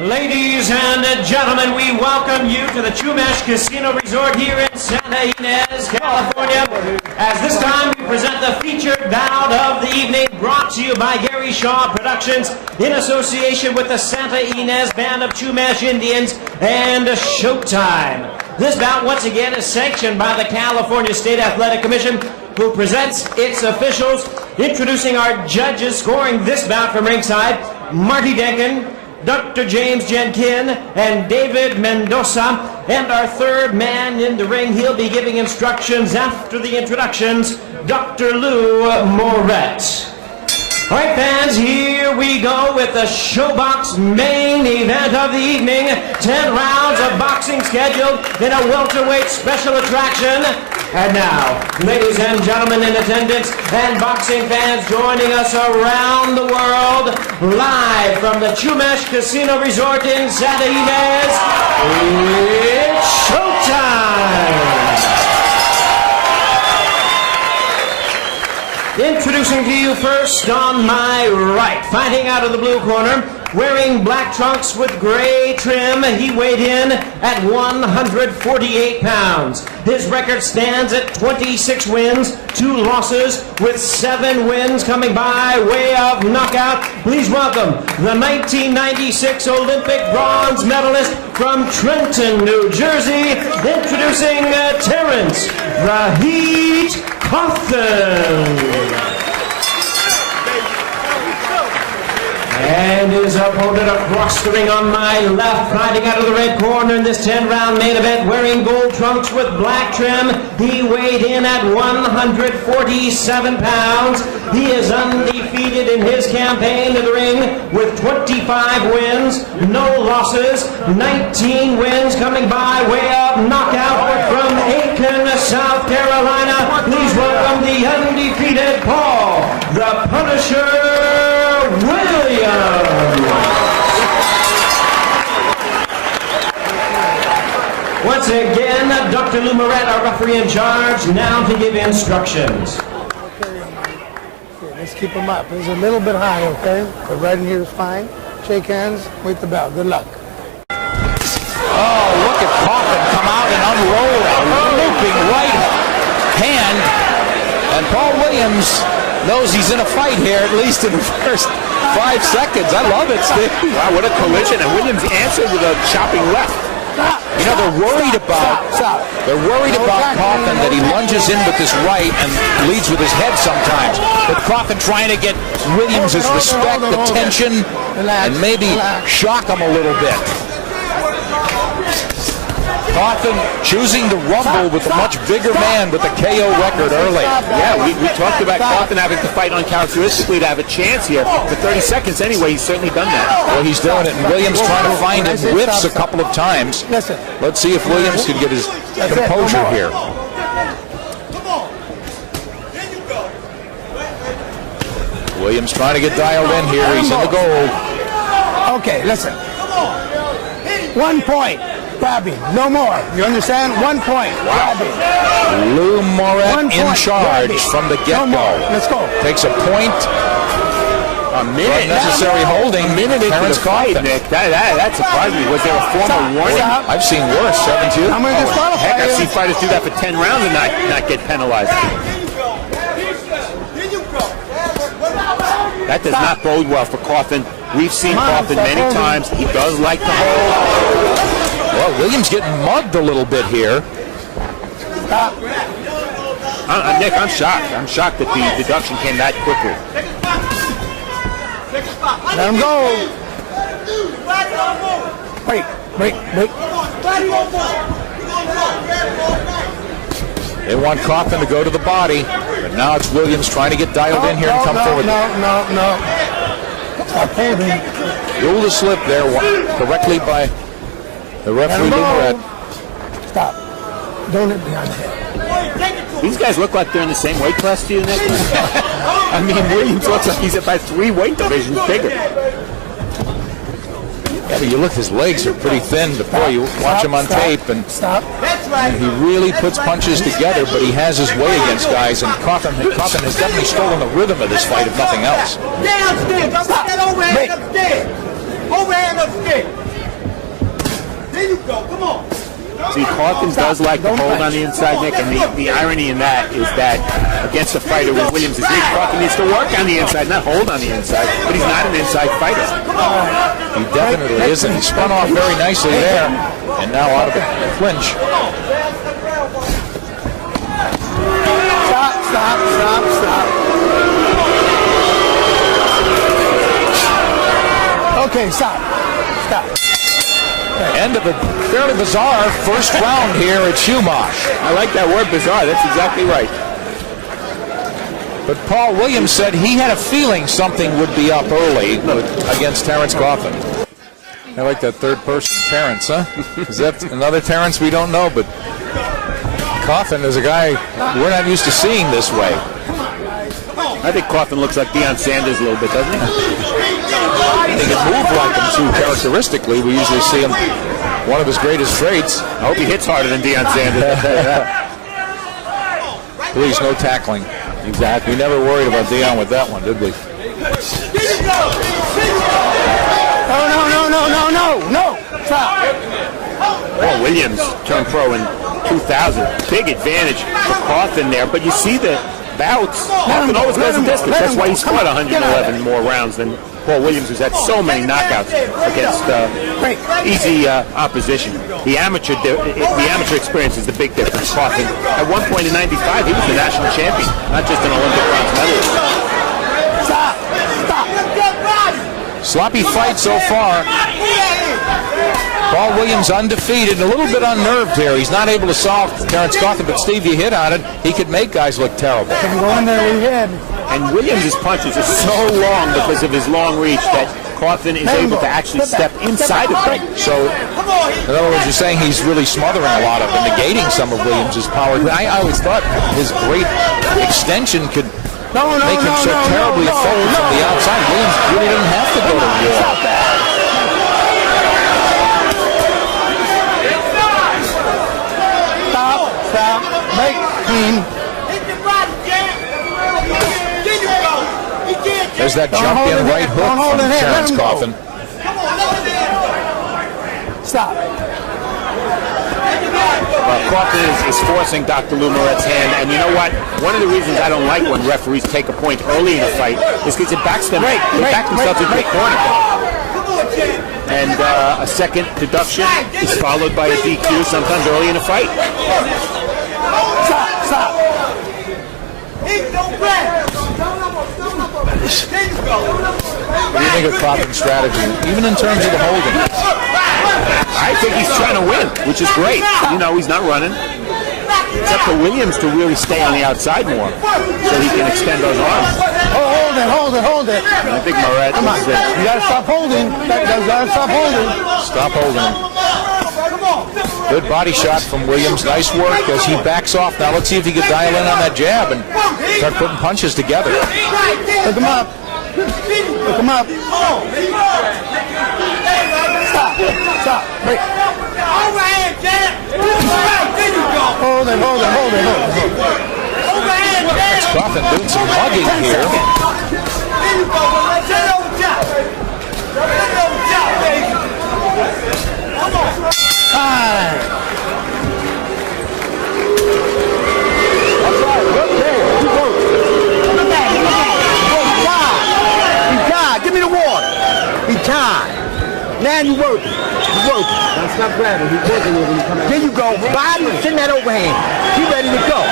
Ladies and gentlemen, we welcome you to the Chumash Casino Resort here in Santa Ynez, California. As this time we present the featured bout of the evening, brought to you by Gary Shaw Productions in association with the Santa Ynez Band of Chumash Indians and Showtime. This bout once again is sanctioned by the California State Athletic Commission, who presents its officials. Introducing our judges scoring this bout from ringside, Marty Denkin, Dr. James Jenkin, and David Mendoza. And our third man in the ring, he'll be giving instructions after the introductions, Dr. Lou Moret. All right, fans, here we go with the Showbox main event of the evening. 10 rounds of boxing scheduled in a welterweight special attraction. And now, ladies and gentlemen in attendance and boxing fans joining us around the world, live from the Chumash Casino Resort in Santa Ynez, it's showtime! Introducing to you first on my right, fighting out of the blue corner, wearing black trunks with gray trim, he weighed in at 148 pounds. His record stands at 26 wins, 2 losses, with 7 wins coming by way of knockout. Please welcome the 1996 Olympic bronze medalist from Trenton, New Jersey, introducing Terrence Cauthen. And his opponent across the ring on my left, fighting out of the red corner in this 10-round main event, wearing gold trunks with black trim. He weighed in at 147 pounds. He is undefeated in his campaign to the ring with 25 wins, no losses, 19 wins coming by way of knockout from Aiken, South Carolina. Please welcome the undefeated Paul, the Punisher Williams. Once again, Dr. Lou Moret, our referee in charge, now to give instructions. Okay, let's keep them up. It's a little bit high, okay? But right in here is fine. Shake hands, wait the bell. Good luck. Oh, look at Cauthen come out and unroll a looping right hand. And Paul Williams knows he's in a fight here, at least in the first 5 seconds. I love it, Steve. Wow, what a collision. And Williams answered with a chopping left. You know, they're worried about Cauthen, that he lunges in with his right and leads with his head sometimes. But Cauthen trying to get Williams' respect, attention, and maybe shock him a little bit. Cauthen choosing to rumble with a much bigger man with the KO record early. Yeah, we talked about Cauthen having to fight uncharacteristically to have a chance here. For 30 seconds anyway, he's certainly done that. Well, he's doing it, and Williams trying to find him whiffs a couple of times. Let's see if Williams can get his composure here. Williams trying to get dialed in here. He's in the goal. Okay, listen. 1 point. Grab him. No more. You understand? 1 point. Grab him. Lou Moret in charge from the get-go. No, let's go. Takes a point. A minute. Unnecessary holding. A minute into Terrence the fight, Cauthen. Nick. That surprised me. Was there a formal warning? I've seen worse, haven't you? I'm going to disqualify Heck, I've you. seen fighters do that for 10 rounds and not get penalized. That does not bode well for Cauthen. We've seen Cauthen many times. He does like to hold. Well, Williams getting mugged a little bit here. Nick, I'm shocked. I'm shocked that the deduction came that quickly. Let him go. Wait. They want Cauthen to go to the body, but now it's Williams trying to get dialed in here and come forward. No. Stop holding. Rule the slip there correctly by the referee, Lou Moret. Stop. Don't hit behind the head. These guys look like they're in the same weight class to you, Nick. I mean, Williams looks like he's about 3 weight divisions bigger. Yeah, but you look, his legs are pretty thin before you watch him on tape, and he really puts punches together, but he has his way against guys, and Cauthen has definitely stolen the rhythm of this fight, if nothing else. Stay upstairs. Don't put that overhead upstairs. Overhead Overhand of stick. There you go. Come on. See, Cauthen does like to hold on the inside, Nick, and the irony in that is that against a fighter with Williams' is weak, Cauthen needs to work on the inside, not hold on the inside, but he's not an inside fighter. He definitely isn't. He spun off very nicely there, and now out of the clinch. Stop. Okay, stop. End of a fairly bizarre first round here at Chumash. I like that word, bizarre. That's exactly right. But Paul Williams said he had a feeling something would be up early against Terrence Cauthen. I like that third person, Terrence, huh? Is that another Terrence we don't know? But Cauthen is a guy we're not used to seeing this way. I think Cauthen looks like Deion Sanders a little bit, doesn't he? He can move like him too, characteristically. We usually see him, one of his greatest traits. I hope he hits harder than Deion Sanders. Please, no tackling. Exactly. We never worried about Deion with that one, did we? No. Stop. Paul Williams turned pro in 2000. Big advantage for Cauthen there, but you see the bouts. Cauthen always goes the distance. That's why he's fought 111 more rounds than Paul Williams, who's had so many knockouts against easy opposition. The amateur experience is the big difference. Cauthen, at one point in '95, he was the national champion, not just an Olympic bronze medalist. Stop. Sloppy fight so far. Paul Williams undefeated, a little bit unnerved here. He's not able to solve Terrence Cauthen, but Steve, you hit on it. He could make guys look terrible. Can go in there with your head. And Williams' punches are so long because of his long reach that Cauthen is able to actually step inside of them. So, in other words, you're saying he's really smothering a lot of and negating some of Williams' power. I always thought his great extension could make him so terribly effective from the outside. Williams really didn't have to go to the wall. Stop. Make clean. There's that jump in right hook from Terrence Cauthen. Stop. Cauthen is forcing Dr. Lumaret's hand, and you know what? One of the reasons I don't like when referees take a point early in a fight is because it backs them. They back themselves into a corner. And a second deduction is followed by a DQ sometimes early in a fight. Stop. What do you think of Cauthen's strategy, even in terms of the holding? I think he's trying to win, which is great. You know, he's not running. It's up to Williams to really stay on the outside more so he can extend those arms. Hold it. I think Moret is it. You gotta stop holding. Stop holding him. Good body shot from Williams. Nice work as he backs off. Now let's see if he can dial in on that jab and start putting punches together. Pick him up. Stop. Break. Overhand, jab. Hold it. Terrence Cauthen doing some hugging here. Give me the water. He tied. Now you working. Now stop grabbing. He's working when you come out. There you go. Body, send that overhand. You ready to go.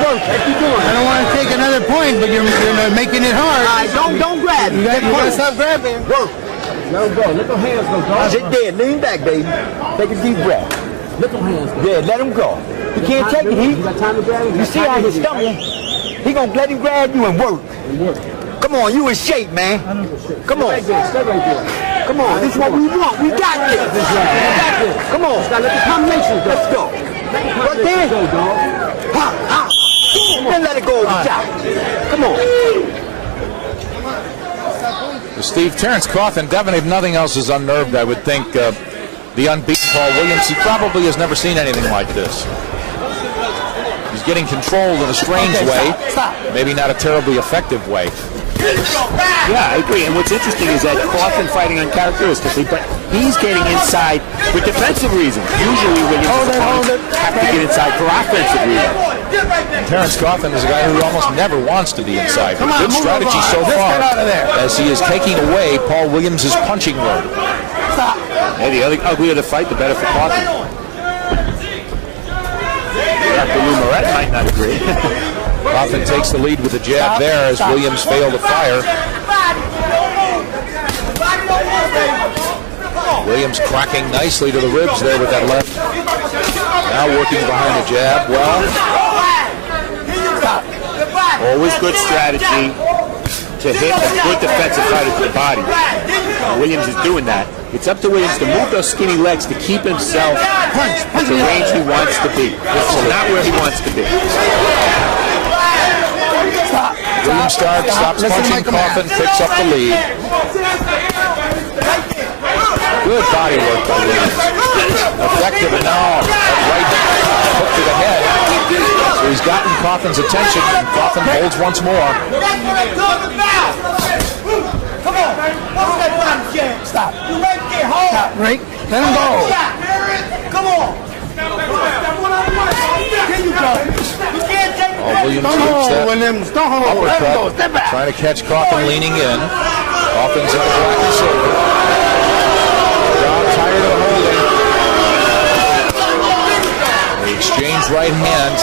Work. What you doing? I don't want to take another point, but you're making it hard. All right, don't grab. You gotta stop grabbing. Work. Let him go. Let them hands go, dog. Sit there. Lean back, baby. Take a deep breath. Let them hands go. Yeah, let him go. He can't take it. You got time to grab him? You see how he's stumbling? He gonna let him grab you and work. Come on, you in shape, man. Come on. Stay right there. Come on, this is what we want. We got this. Come on. Let the combinations go. Let's go. Right there. Ha. Then let it go over top. Come on. Steve, Terrence Cauthen, definitely, if nothing else, is unnerved, I would think. The unbeaten Paul Williams, he probably has never seen anything like this. He's getting controlled in a strange way, maybe not a terribly effective way. Yeah, I agree. And what's interesting is that Cauthen fighting uncharacteristically, but he's getting inside for defensive reasons. Usually Williams have to get inside for offensive reasons. Terrence Cauthen is a guy who almost never wants to be inside. Good strategy so far as he is taking away Paul Williams' punching load. Hey, the uglier the fight, the better for Cauthen. Dr. Lou Moret might not agree. Cauthen takes the lead with a jab there as Williams failed to fire. Williams cracking nicely to the ribs there with that left. Now working behind the jab. Well, always good strategy to hit a good defensive fighter to the body. Williams is doing that. It's up to Williams to move those skinny legs to keep himself at the range he wants to be. This is not where he wants to be. Williams stops punching Cauthen, picks up the lead. Good body work by Williams. Effective, and now that right hook to the head. So he's gotten Cauthen's attention, and Cauthen holds once more. Come on. Stop. Stop, Rick. Let him go. Come on. Here you go. You can't take Oh, Williams keeps that Williams. Don't hold. Let him go. Step back. trying to catch Cauthen leaning in. Cauthen's in the black and silver. Tired of holding. They exchange right hands.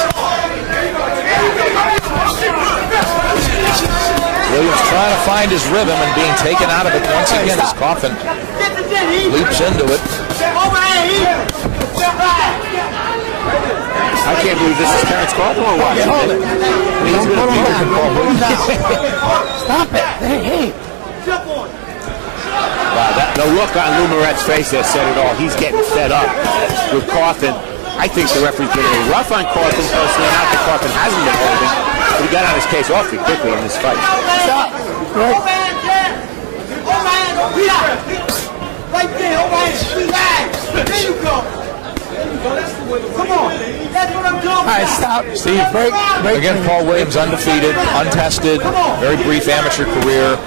Williams trying to find his rhythm and being taken out of it once again as Cauthen leaps into it. I can't believe this is Terrence Cauthen or what? Hold it. He's going to be Stop it. Hey. Wow, the look on Lou Moret's face there said it all. He's getting fed up with Cauthen. I think the referee's been a rough on Cauthen personally. Not that Cauthen hasn't been holding, but he got on his case awfully quickly in this fight. Stop. Right there. There you go. Come on. That's what I'm doing. All right, stop. Steve, break. Again, Paul Williams undefeated, untested, very brief amateur career.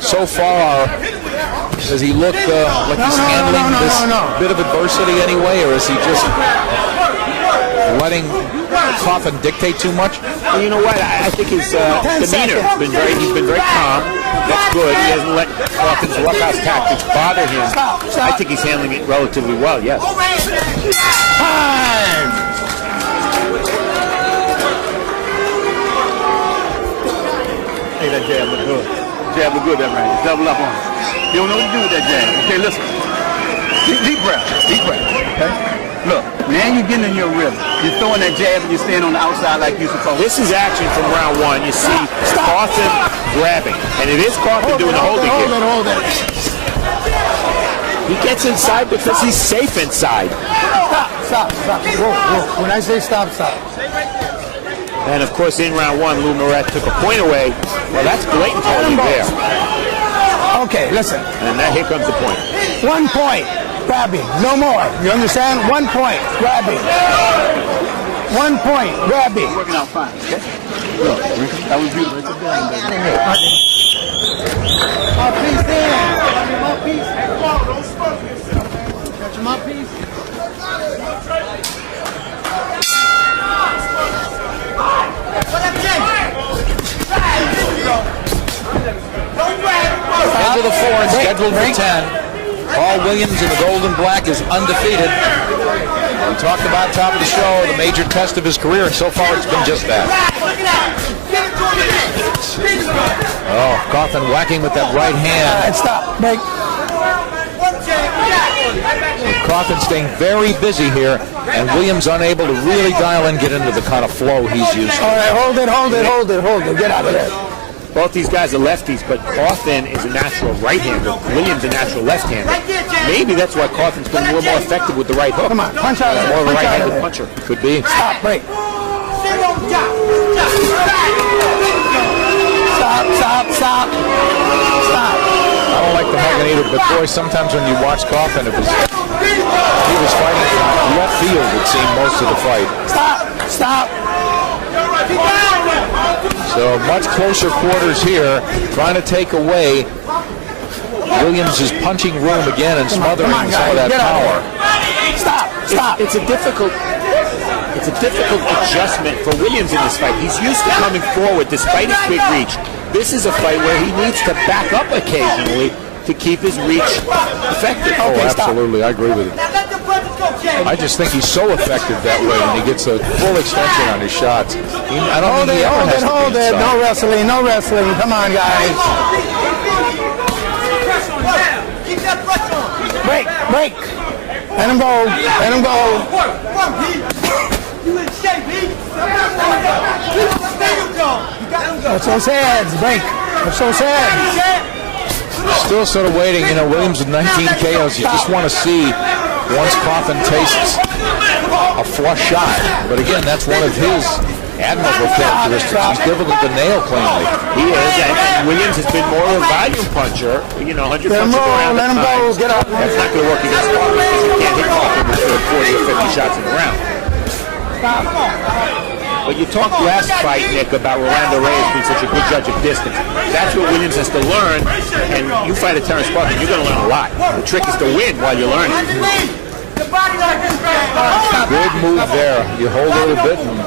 So far, does he look like he's handling this bit of adversity anyway, or is he just letting Cauthen dictate too much? Well, you know what? I think his demeanor has been he's been very calm. That's good. He hasn't let Cauthen's roughhouse tactics bother him. I think he's handling it relatively well, yes. Hey, that jab look good. Jab look good, that right. Double up on it. You don't know what to do with that jab. Okay, listen. Deep breath. Deep breath. Okay? Look, now you're getting in your rhythm. You're throwing that jab and you're staying on the outside like you're supposed to. This is action from round one. You see Cauthen grabbing. And it is Cauthen doing the holding here. Hold it. He gets inside because he's safe inside. Stop. Whoa. When I say stop. And of course, in round one, Lou Moret took a point away. Well, that's blatant holding there. Okay, listen. And here comes the point. 1 point. Grabbing. No more. You understand? 1 point. Grabbing. 1 point. Grabbing. Working out fine, okay? Look, that was beautiful. Mouthpiece there. Mouthpiece. Got your mouthpiece. Into the fourth, scheduled for 10. Paul Williams in the gold and black is undefeated. We talked about top of the show, the major test of his career, and so far it's been just that. Oh, Cauthen whacking with that right hand. Stop. Break. Cauthen staying very busy here, and Williams unable to really dial in, get into the kind of flow he's used to. All right, hold it. Get out of there. Both these guys are lefties, but Cauthen is a natural right-hander. Williams a natural left-hander. Maybe that's why Cauthen's been a little more effective with the right hook. Come on, punch out of there. More of a right-handed puncher. Could be. Stop, break. Stop. I don't like the hugging either, but boy, sometimes when you watch Cauthen, he was fighting from left field, it seemed, most of the fight. Stop. So much closer quarters here, trying to take away Williams' punching room again and smothering some of that power. Stop. It's a difficult adjustment for Williams in this fight. He's used to coming forward despite his big reach. This is a fight where he needs to back up occasionally to keep his reach effective. Oh, absolutely. I agree with you. I just think he's so effective that way when he gets a full extension on his shots. I don't think he ever has to be hold it. inside. No wrestling, no wrestling. Come on, guys. Break. Let him go. Watch those heads. Break. Watch those heads. Still sort of waiting. You know, Williams with 19 KOs. You just want to see once Cauthen tastes a flush shot. But again, that's one of his admirable characteristics. He's difficult to nail cleanly. He is, and Williams has been more of a volume puncher. You know, 100 punches around. Let him go. Get up. That's not going to work against Cauthen because you can't hit Cauthen with 40 or 50 shots in a round. But you talked last fight, Nick, about Rolando Reyes being such a good judge of distance. That's what Williams has to learn, and you fight at Terrence Cauthen, you're going to learn a lot. The trick is to win while you're learning. Good move there. You hold a little bit and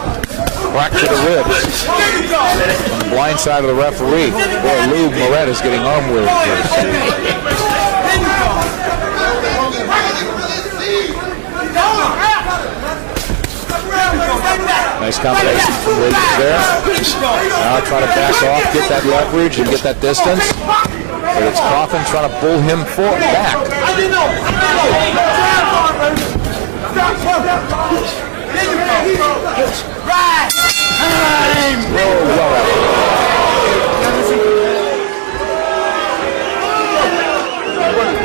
crack to the ribs. On the blind side of the referee. Boy, Lou Moret is getting arm weary here. Nice combination from Williams there. Now trying to back off, get that leverage and get that distance. But it's Cauthen trying to pull him back.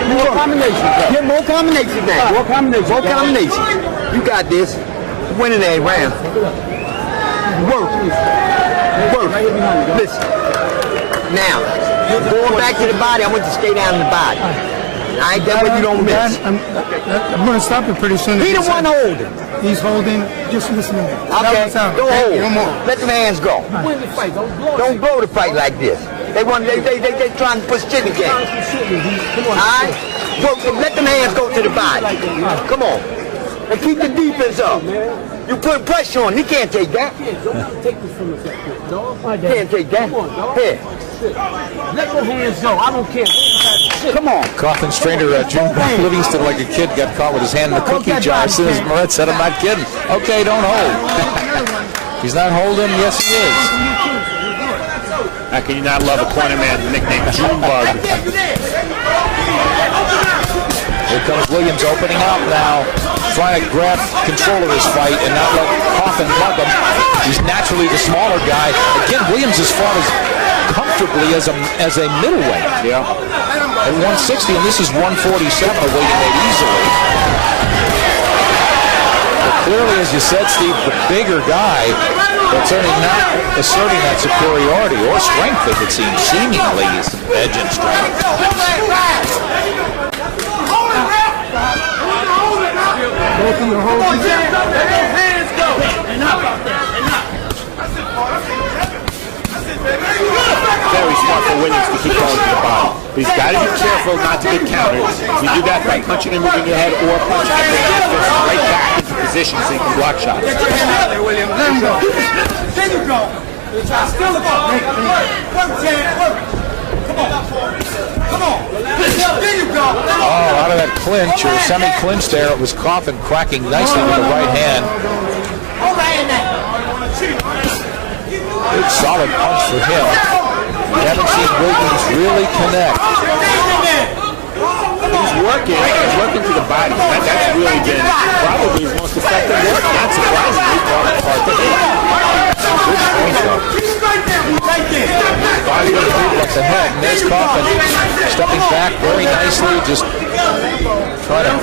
More combinations. Get more combinations now. More combinations. You got this. Winning that round. Work. Listen. Now, going back to the body, I want you to stay down in the body. All right, that way you don't miss. I'm going to stop it pretty soon. He the one holding. He's holding. Just listen to me. Okay, go hold. No more. Let them hands go. Win the fight. Don't blow the fight like this. They trying to put shit in the game. All right? Let them hands go to the body. Come on. And keep the defense up. You put pressure on him. He can't take that. Can't take that. Here. Let the hands go. I don't care. Come on. Cauthen strainer June Livingston like a kid got caught with his hand in the cookie jar as soon as Moret said, I'm not kidding. Okay, don't hold. He's not holding. Yes, he is. How can you not love a corner man nicknamed Junebug? Here comes Williams opening up now, trying to grab control of his fight and not let Cauthen mug him. He's naturally the smaller guy. Again, Williams has fought as comfortably as a middleweight. Yeah. At 160, and this is 147, a weight he made easily. But clearly, as you said, Steve, the bigger guy, but certainly not asserting that superiority or strength, as it seems, seemingly is edge and strength. Very smart for Williams to keep going to the bottom. But he's got to be careful not to get countered. You do that by punching and moving your head or punching and bringing your fist right back into position so you can block shots. There you go. Still the ball. Work, Chad. Work. Come on. There you go. Oh, out of that clinch or semi-clinch there, it was Cauthen cracking nicely with the right hand. Good solid punch for him. We haven't seen Williams really connect. He's working to the body. That's really been probably his most effective work. Not surprisingly, hard to hit. Good point, though. Body goes deep like the head, and there's Cauthen stepping back very nicely, just trying to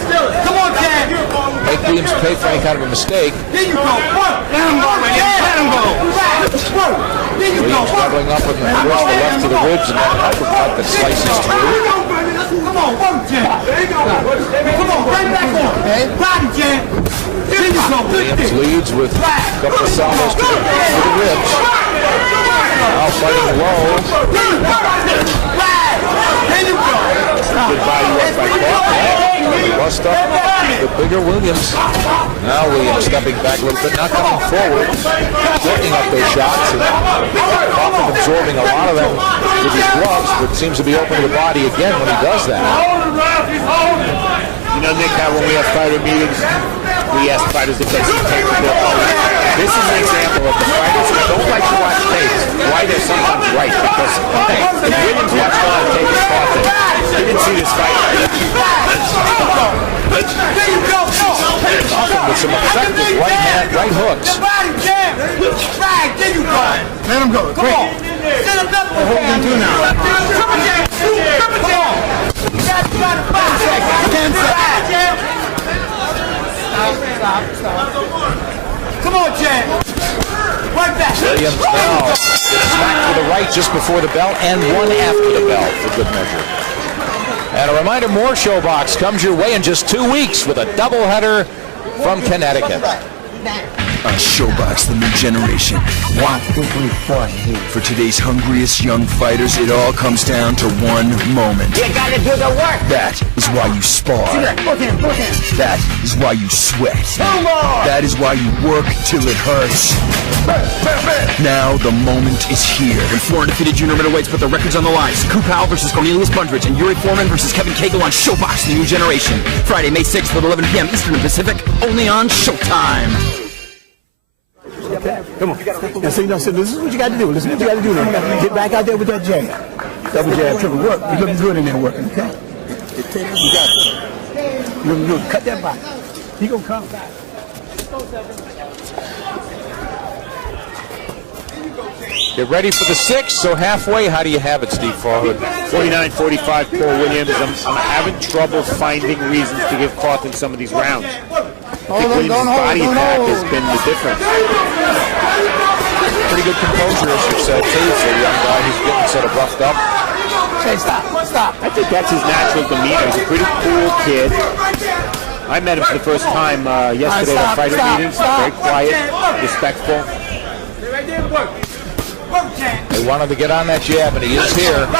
make Williams pay for any kind of a mistake. There you go. Let him go, man. Let him go. Williams doubling up with the wrist, the left to the ribs, and that uppercut that slices through. Come on, work, Jan. There you go. Come on, right back on. Body, Jan. There you go. Williams leads with a couple of salvos to the ribs. Now fighting low. Good body work by Cauthen. Bust up the bigger Williams. Now Williams stepping back a little bit, not coming forward, shortening up those shots. And Cauthen absorbing a lot of them with his gloves, but seems to be open to the body again when he does that. You know, Nick, how when we have fighter meetings, we ask fighters if they see tape of their opponent. This is an example of the fighters who don't like to watch tapes, why they're sometimes right. Because, hey, if Williams watched on tape of Cauthen, he didn't see this fight. Cauthen with some effective right hand, right hooks. Let him go. Quick. We're holding two now. Come on, Jam. Come on, Jam. You got 5 seconds. 10 seconds. Stop. Come on, Jam. Right back. Williams now smacked with the right just before the bell and one after the bell for good measure. And a reminder, more Showbox comes your way in just 2 weeks with a doubleheader from Connecticut. Showbox, the new generation. 1, 2, 3, 4. For today's hungriest young fighters, it all comes down to one moment. You gotta do the work. That is why you spar. That is why you sweat. That is why you work till it hurts. Now the moment is here. When 4 undefeated junior middleweights put their records on the line. Ku Powell versus Cornelius Bundridge and Yuri Foreman versus Kevin Cagle on Showbox, the new generation. Friday, May 6th at 11 p.m. Eastern and Pacific, only on Showtime. Come on. Now, so this is what you got to do. Listen, what you got to do now. Get back out there with that jab. Double jab, triple work. You're looking good in there working, okay? You got it. You're looking good. Cut that back. He gonna come back. Get ready for the 6th, so halfway, how do you have it, Steve Farhood? 49-45, Paul Williams. I'm having trouble finding reasons to give Cauthen some of these rounds. I think Williams' body attack has been the difference. Pretty good composure, as you said, too, for a young guy who's getting sort of roughed up. Say stop. I think that's his natural demeanor. He's a pretty cool kid. I met him for the first time yesterday at fighter meetings. Very quiet, respectful. They wanted to get on that jab, and he is here. And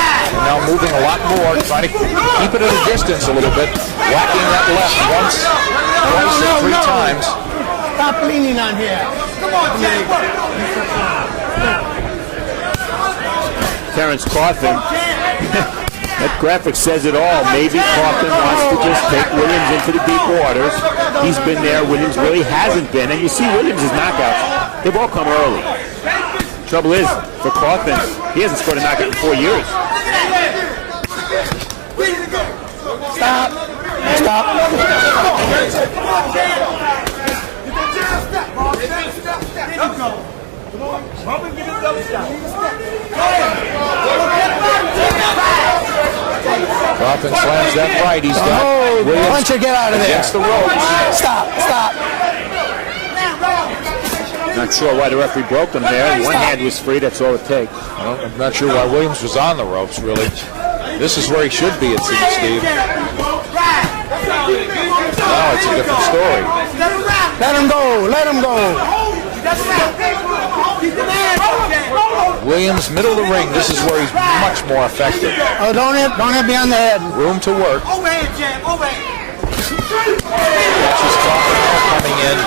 now moving a lot more, trying to keep it at a distance a little bit. Whacking that left once, twice, and 3 times. Stop leaning on here. Come on, Jay. Terrence Cauthen. That graphic says it all. Maybe Cauthen wants to just take Williams into the deep waters. He's been there. Williams really hasn't been. And you see Williams' knockouts. They've all come early. Trouble is, for Cauthen, he hasn't scored a knockout in 4 years. Stop. Cauthen slams that right. He's got Williams Punch or get out of there. against the ropes. Stop. Not sure why the referee broke him there. One hand was free, that's all it takes. Well, I'm not sure why Williams was on the ropes, really. This is where he should be, it seems, Steve. Now it's a different story. Let him go. Williams, middle of the ring. This is where he's much more effective. Oh, don't hit me on the head. Room to work. Catches Cauthen coming in.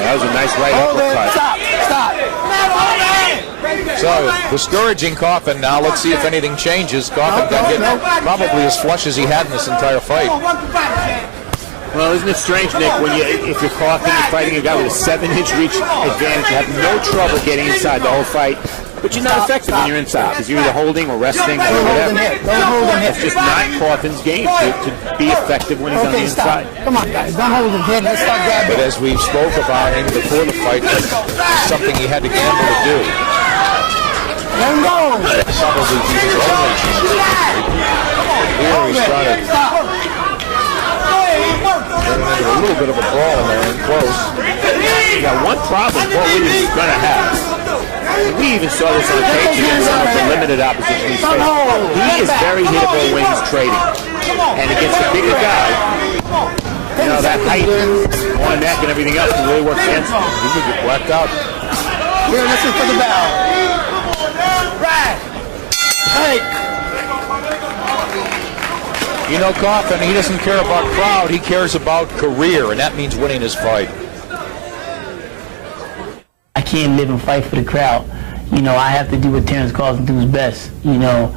That was a nice right uppercut. Stop. So, discouraging Cauthen now. Let's see if anything changes. Cauthen got hit probably as flush as he had in this entire fight. Well, isn't it strange, Nick, when if you're Cauthen, you're fighting a guy with a 7-inch reach advantage, you have no trouble getting inside the whole fight, but you're not effective when you're inside, because you're either holding or resting or whatever. That's just not Cauthen's game to be effective when he's on the inside. Come on, guys, don't hold him here. Let's start grabbing. But as we spoke about him before the fight, it's something he had to gamble to do. Let him go. Probably be his only chance. Here he's trying to turn into a little bit of a brawl in there and close. Yeah, one problem Paul Williams is going to have. We even saw this on tape against some of the limited opposition he's faced. He is very hittable when he's trading. And against a bigger guy, you know, that height, one neck and everything else can really work against him. He could get whacked out. Here, listen for the bell. You know, Cauthen, he doesn't care about crowd. He cares about career, and that means winning his fight. I can't live and fight for the crowd. You know, I have to do what Terrence Cauthen does best, you know,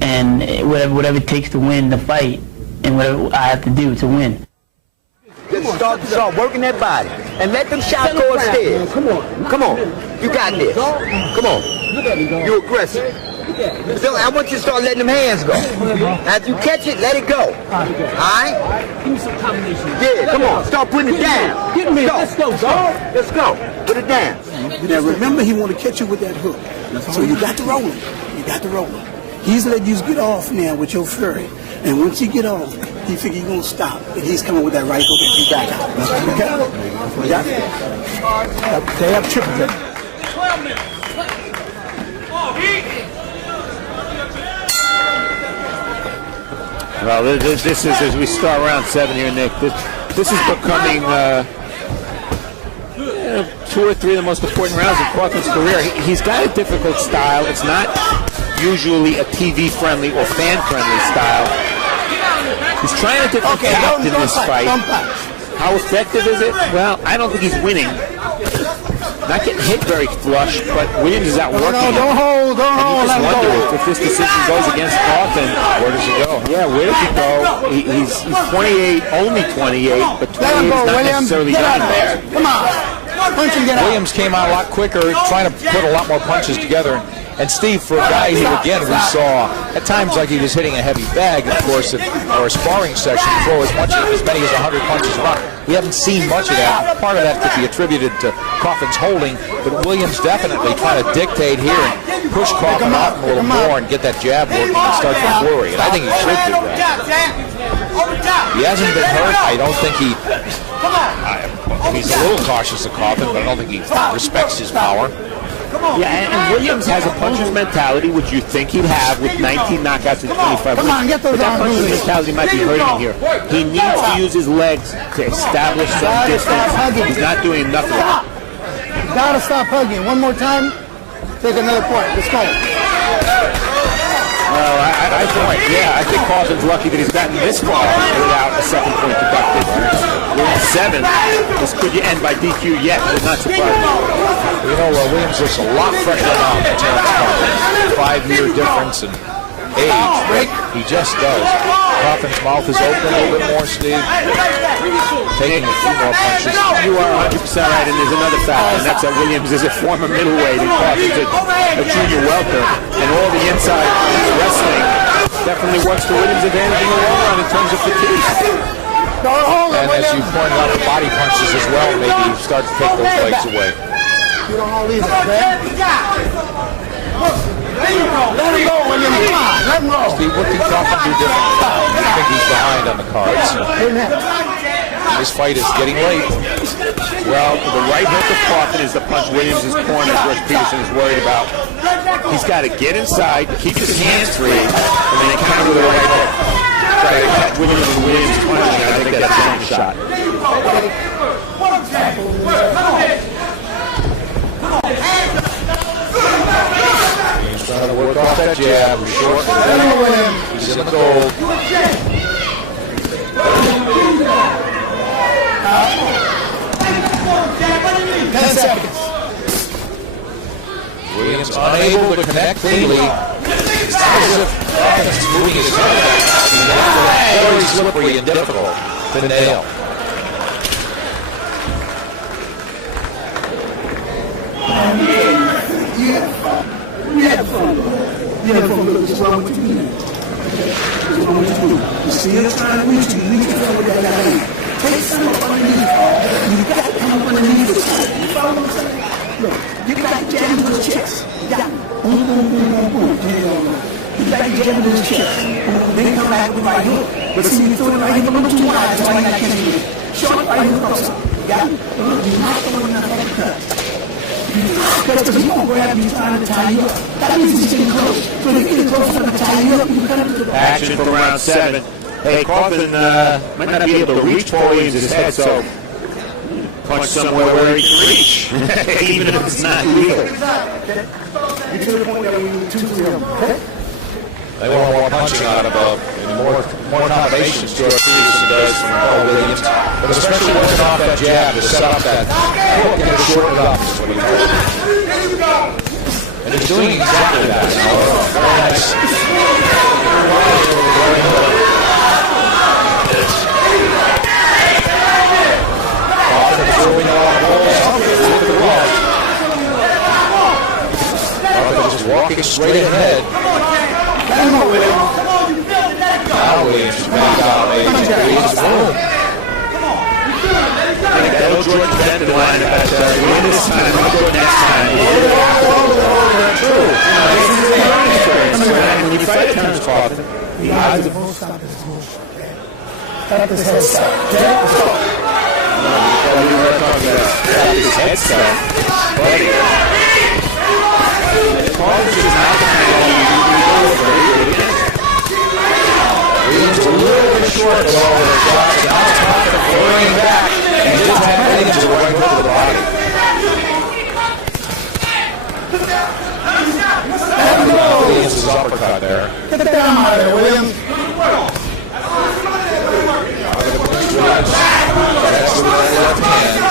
and whatever it takes to win the fight and whatever I have to do to win. Just start working that body and let them shots go upstairs. Come on. You got this. Come on. You're aggressive. So I want you to start letting them hands go. After you catch it, let it go. All right? Give me some combinations. Yeah, come on. Start putting it down. Let's go. Let's go. Put it down. Now remember, he want to catch you with that hook. So you got to roll him. He's letting you get off now with your fury. And once you get off, he figure you're going to stop. And he's coming with that right hook and you back out. Okay? Yeah. They have triple them. 12 minutes. Well, this is, as we start round 7 here, Nick, this is becoming 2 or 3 of the most important rounds of Cauthen's career. He's got a difficult style. It's not usually a TV-friendly or fan-friendly style. He's trying a different path in this fight. How effective is it? Well, I don't think he's winning. Not getting hit very flush, but Williams is out working. Don't hold. And you just wonder if this decision goes against Cauthen, where does he go? Yeah, where does he go? He's 28, only 28, but 28 is not necessarily done. Come on. Punch and get out. Williams came out a lot quicker, trying to put a lot more punches together. And Steve, for a guy who, again, we saw at times like he was hitting a heavy bag, of course, or a sparring session, throw as many as 100 punches around. We haven't seen much of that. Part of that could be attributed to Cauthen's holding, but Williams definitely trying to dictate here and push Cauthen out a little more and get that jab working and start to flurry. And I think he should do that. He hasn't been hurt. I don't think he's a little cautious of Cauthen, but I don't think he respects his power. Yeah, and Williams has a puncher's mentality, which you think he'd have with 19 knockouts in 25 minutes. But that puncher's mentality might be hurting him here. He needs to use his legs to establish some distance. He's not doing enough of it. Gotta stop hugging. One more time. Take another point. Let's go. Well, I think Cauthen's lucky that he's gotten this far without a second point deducted. We're at 7. This could end by DQ yet, but not surprising. You know, Williams looks a lot fresher now than Terrence Cauthen. 5-year difference in age. He just does. Cauthen's mouth is open a little bit more, Steve. Taking a few more punches. You are 100% right, and there's another factor, and that's that Williams is a former middleweight and Cauthen's a junior welter, and all the inside wrestling definitely works to Williams' advantage in the long run in terms of fatigue. And as you pointed out, the body punches as well maybe start to take those legs away. You don't hold either, man. There you go. Let him go, William. Come on. Let him go. Steve, what can Cauthen do different? I think he's behind on the cards. This fight is getting late. Well, the right hook of Cauthen is the punch Williams' corner, George Peterson is worried about. He's got to get inside, keep his hands free, and then counter with the right hook. Try to catch Williams' punch, and I think that's a long shot. He's trying to work off that jab. Short. He's in the gold. 10 seconds. Williams unable to connect cleanly. It's as if Cauthen's moving his head. Very slippery and difficult to nail. You have fun. Look, what's wrong with you? What's wrong with you? You see us trying to reach you. You need to come with that hand. Take some up underneath. You got to come up underneath this time. You follow what I'm saying? Look, you got to jab into his chest. You got it. Boom, boom, boom, boom, boom. You got to jab into his chest. Then come back with right hook. But see, you throw it right here a little too wide. That's why I can't get it. Short right hook across. You got it? You're not throwing enough uppercut. Because you don't grab me trying to tie you up. That means he's getting close. So if you get close enough to tie you up, you cut up to the action from round 7. Hey, Cauthen might not be able to reach for Williams' head, so punch somewhere where he can reach, even if it's not legal. You to the point that we need 2 3 of them, okay? They want more punching out of and more combinations George Peterson does from Paul Williams. But especially working off that jab to set up that hook and to shorten it up is what he does. And he's doing exactly that now. Very nice. Cauthen absorbing a lot of balls with the glove. Cauthen just walking straight ahead. Now Williams back out, ladies and gentlemen. I think that'll Jordan Bennett the line about win this time, I'll go next time. True. When you fight Terrence Cauthen, the odds of both stop is good. Got this head stop. Okay, let's go. Got his head stop. Buddy. Cauthen's just not the kind of Williams a little bit short of all those shots. Now Cauthen throwing back. And he just had Williams to right hook to the body. Williams' uppercut there. Get the down out of there, Williams. That's with that left hand.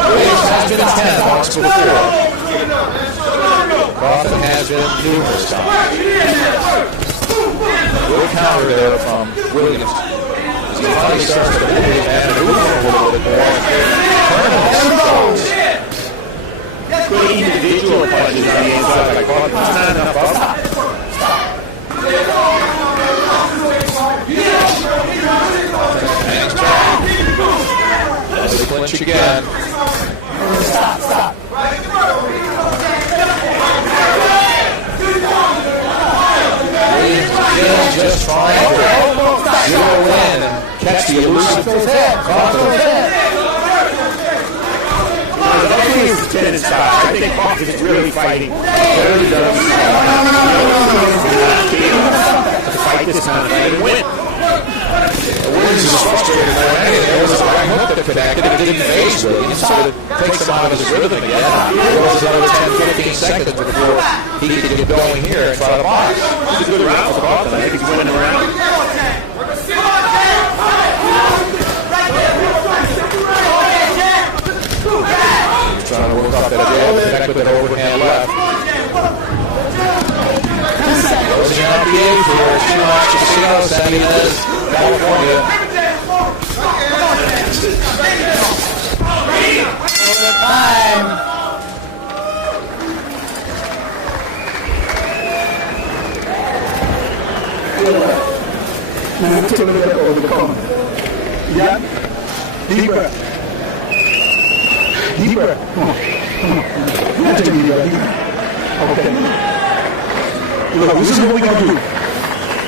Williams has been in 10 box before. Cauthen has been numerous times. Good counter there from Williams. As he finally starts to move his man and move a little bit more. good individual punches on the inside by Cauthen. It's not enough up. As they clinch again. Stop. Williams again just trying to zero in and catch the elusive Cauthen. Tennis style. I think Cauthen is really fighting. Really does. To fight this time and win. Williams is frustrated more than anything. There was a right hook that connected. It didn't phase Williams, so it takes him out of his rhythm again. It was another 10-15 seconds before he could get going here and try to box. It's a good round for Cauthen. I think he's winning the round. Trying to work off that jab, connect with that overhand left. Closing out the eighth for Chumash Casino, San Ynez, California. Time. Now take a look over the corner. Yeah? Deep breath. Deep breath. Come on. Not take a deep breath. Okay. Look, this is what we're going to do.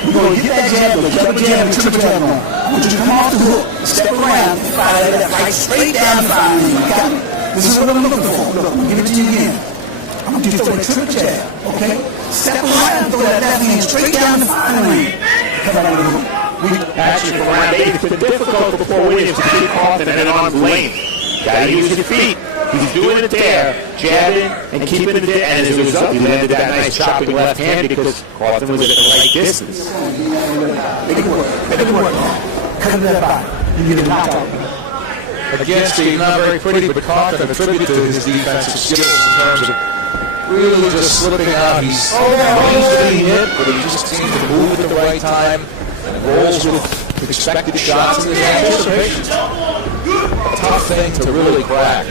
We're going to get that jab, the double jab and triple jab on. I want you to come off the hook, step around, fire that right straight down the fire lane. You got it? This is what I'm looking for. Look, I'm going to give it to you again. I want you to throw that triple jab, okay? Step around, throw that left hand straight down the fire lane. Come on, Actually, for round 8, it's been difficult before Williams to keep Cauthen at an arm's length. Gotta use your feet. He's doing it there, jabbing and keeping it there, and as a result, he landed that nice chopping left hand because Cauthen was at the right distance. Make it work. Cut that body. You get a knockout. Again, Steve, not very pretty, but Cauthen attributed to his defensive skills in terms of really just slipping out. He's getting hit, but he just seems to move at the right time and rolls with expected shots and his anticipations. A tough thing to really crack.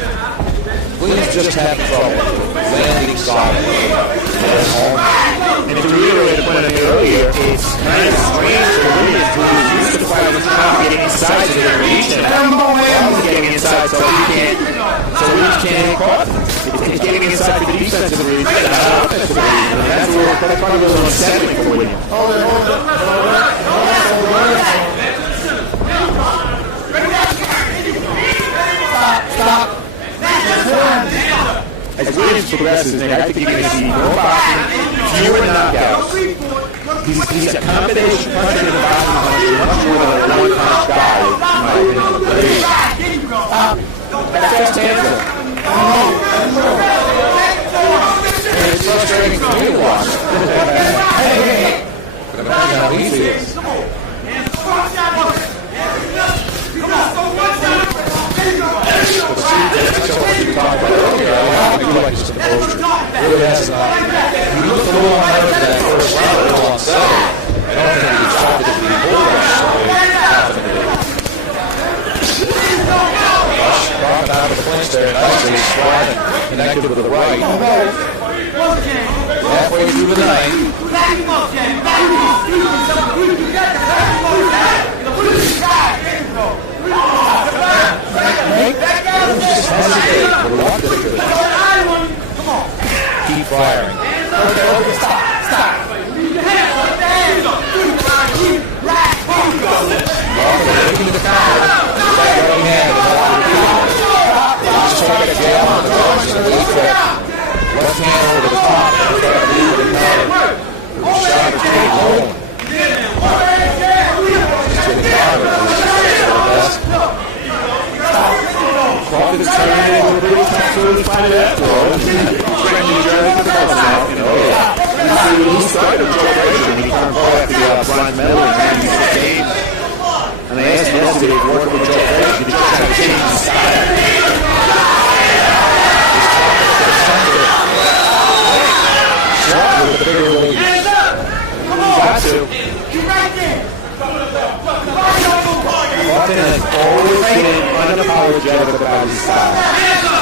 Williams just having trouble landing solidly. And to reiterate the point I made earlier, it's kind of strange for Williams who is used to fighting with Cauthen getting inside to their reach, and Cauthen's getting inside so he can't hit Cauthen. It's getting inside for the defensive reason and not the offensive reason. And that's probably a little unsettling for Williams. Stop. As Williams progresses, Nick, I think you're going to see more boxing, fewer knockouts. He's a combination puncher and a body puncher, much more than a one-punch guy, in my opinion. That's fast hands. It's frustrating for me to watch. But imagine how he feels. He looked a little hard in that first round, a little unsettled. I don't think he decided to be bull rush the way Rush brought out of the clinch there nicely, squatting, connected with the right. Halfway through the night. Just hesitate, reluctant. Keep firing. Okay, stop. Looking to the counter. Right hand. Just trying to jab on the punch and lead that left hand over the top. Lead to the counter. The shot is pretty low. Just to the counter. Cauthen is turning it over. He's absolutely fine at that throw. Trending Jerry to the ball now. He started with Joe Frazier when he turned pro after the bronze medal in the game. And they asked him yesterday to work with Joe Frazier to try to change his style. Shot with the bigger lead. Got to. Cauthen has always been unapologetic about his style.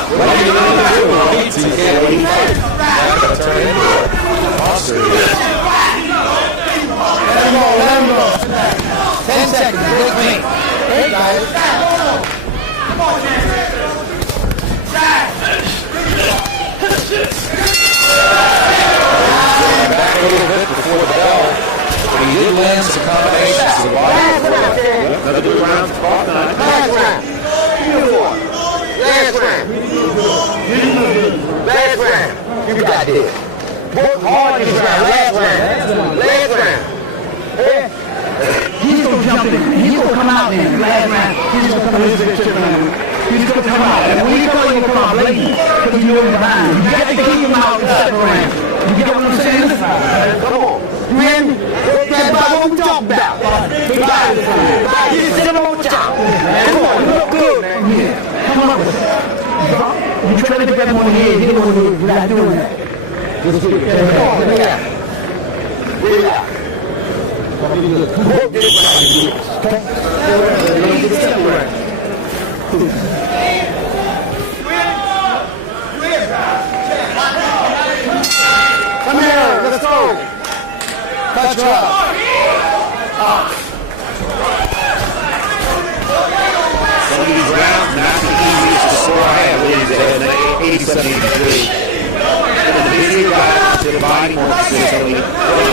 What are you going to do? He can't wait. Not going to turn into a monster here. Let him go. 10 seconds. Big clean. Hey, guys. Come on, back a little bit before the bell. But he did land some combinations to the body. Another good round for Cauthen. Last round. You got this. Work hard this round. Last round. Yeah. He's going to jump in. He's going to come out in last round. He's going to come in. He's going to come out. And when he comes, he's going to come out blatant. Because you know he's behind. You got to keep him out in the second round. You get what I'm saying? Come on. You hear me? That's about what we talking about. He got it. He's sitting on top. Come on. You look good, man. Yeah. Come on. You try to get that one here. You know we're not doing that. Just get it. Come on. Let me out. Get it out. Come on. Get it right. Get it right. Come here, let's go. Touch up. Some of these rounds not the easiest to score. I have Williams ahead 87-83. The bigger guy to the body more consistently. The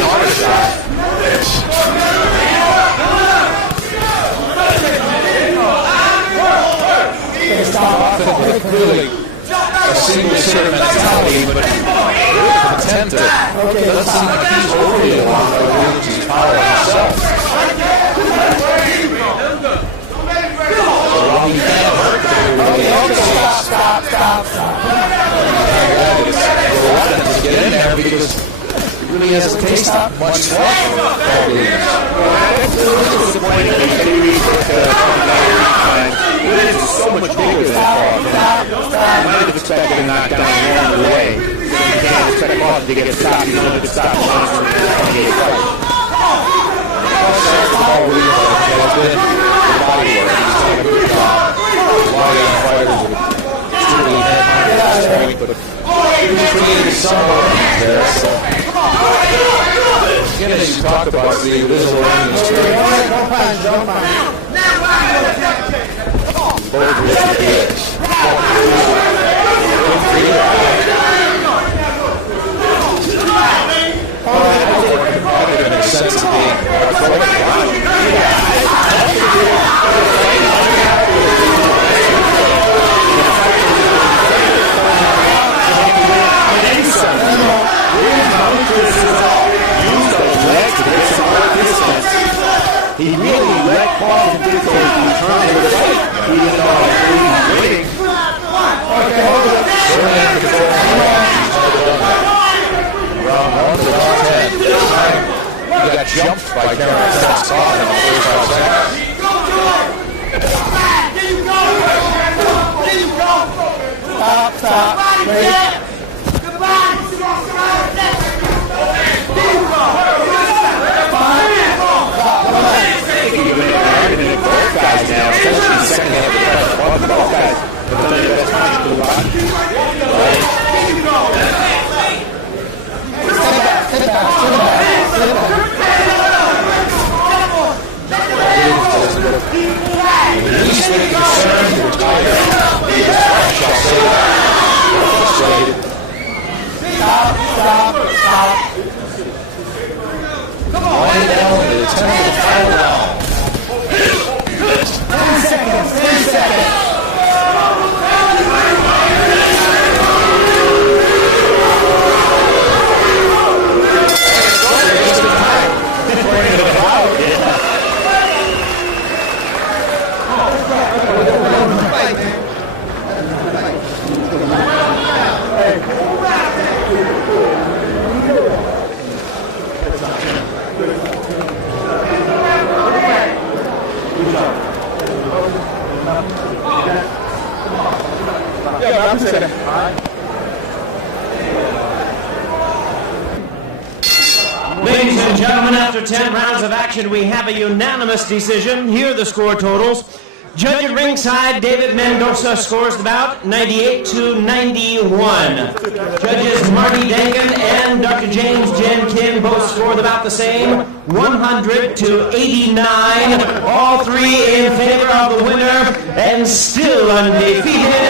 harder shot. Clearly a single hitter mentality, but attempted. It doesn't seem like he's overly alarmed by Williams' power himself. So while he can't hurt the Stop. It's reluctant to get in there because he really hasn't tasted much luck for Williams. It's disappointing Williams is so much bigger than Cauthen. I might have expected a knockdown along the way. You can't expect Cauthen to get a stop. You don't have to stop the monster in the 28 fight. All Williams has been the body work. He's done a good job. A lot of young fighters have truly had my strength, but he's created some openings there. So, again, as you talked about, the visual earnings trade. Both with the edge. That would have made sense to be. Use those legs to get Guys now, especially second half of the fight. All the both guys have done their best match to the body. Least little concerned, he was tired. Shall say that. Frustrated. Stop. Come on. One down to the 10 of the final round. 10 seconds. Ladies and gentlemen, after 10 rounds of action, we have a unanimous decision. Here are the score totals. Judge at ringside, David Mendoza scores the bout 98-91. Judges Marty Dangan and Dr. James Jen Kim both score the bout the same, 100-89. All three in favor of the winner and still undefeated,